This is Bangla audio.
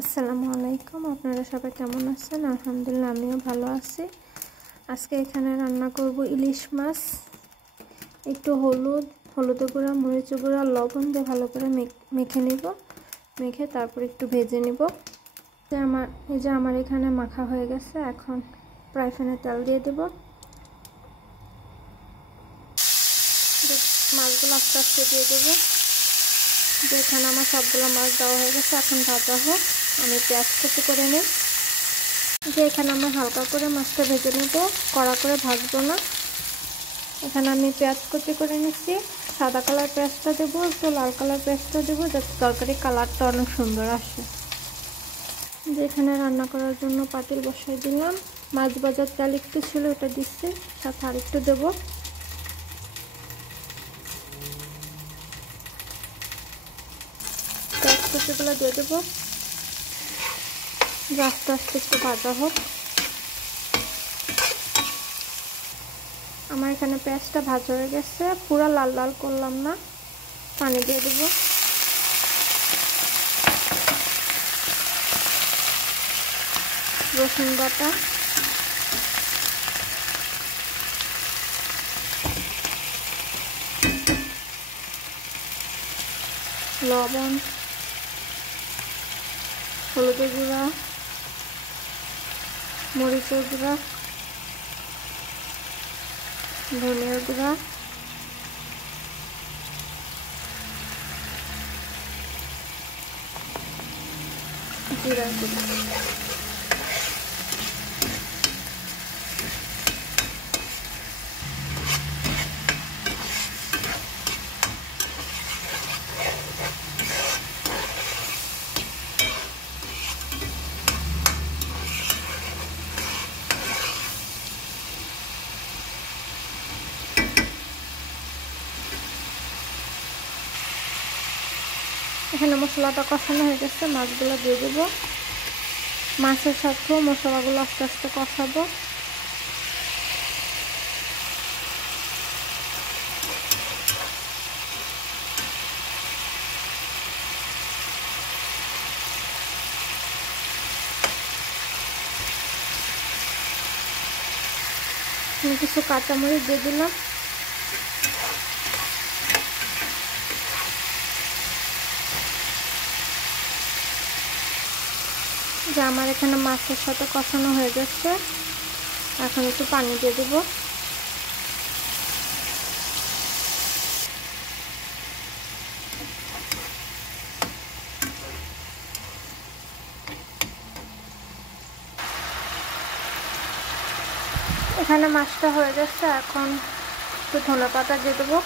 আসসালামু আলাইকুম। আপনারা সবাই কেমন আছেন? আলহামদুলিল্লাহ আমিও ভালো আছি। আজকে এখানে রান্না করব ইলিশ মাছ। একটু হলুদ গুঁড়া, মরিচ গুঁড়া, লবণ দিয়ে ভালো করে মেখে নিব। মেখে তারপর একটু ভেজে নিব। এই যে আমার এখানে মাখা হয়ে গেছে। এখন ফ্রাই প্যানে তেল দিয়ে দেব। মাছগুলো আস্তে আস্তে দিয়ে দেবো। যেখানে আমার সবগুলো মাছ দেওয়া হয়ে গেছে, এখন ভাজা হোক। আমি পেঁয়াজ কুচি করে নিই। যে এখানে আমরা হালকা করে মাছটা ভেজে নেব, কড়া করে ভাজবো না। এখানে আমি পেঁয়াজ কুচি করে নিচ্ছি। সাদা কালার পেঁয়াজটা দেবো, একটু লাল কালার পেঁয়াজটা দেবো, যাতে তরকারি কালারটা অনেক সুন্দর আসে। যে এখানে রান্না করার জন্য পাতিল বসাই দিলাম। মাছ ভাজার তেল একটু ছিল, ওটা দিচ্ছি, সাথে আর একটু দেবো। পেঁয়াজ কুচিগুলো দিয়ে দেবো। আস্তে আস্তে একটু ভাজা হোক। আমার এখানে পেঁয়াজটা ভাজা হয়ে গেছে, পুরো লাল লাল করলাম না। পানি দিয়ে দেব। রসুন বাটা, লবণ, হলুদের গুঁড়া, মরিচের গুঁড়া, ধনিয়ার গুঁড়া, জিরার গুঁড়া। এখানে মশলাটা কষানো হয়ে গেছে, মাছগুলো দিয়ে দেবো। মাছের সাথেও মশলাগুলো আস্তে আস্তে কষাবো। কিছু কাঁচামরিচ দিয়ে দিলাম। যে আমার এখানে মাছের সাথে কষানো হয়ে যাচ্ছে, এখন একটু পানি দিয়ে দেবো। এখানে মাছটা হয়ে যাচ্ছে, এখন একটু ধনেপাতা দিয়ে দেবো।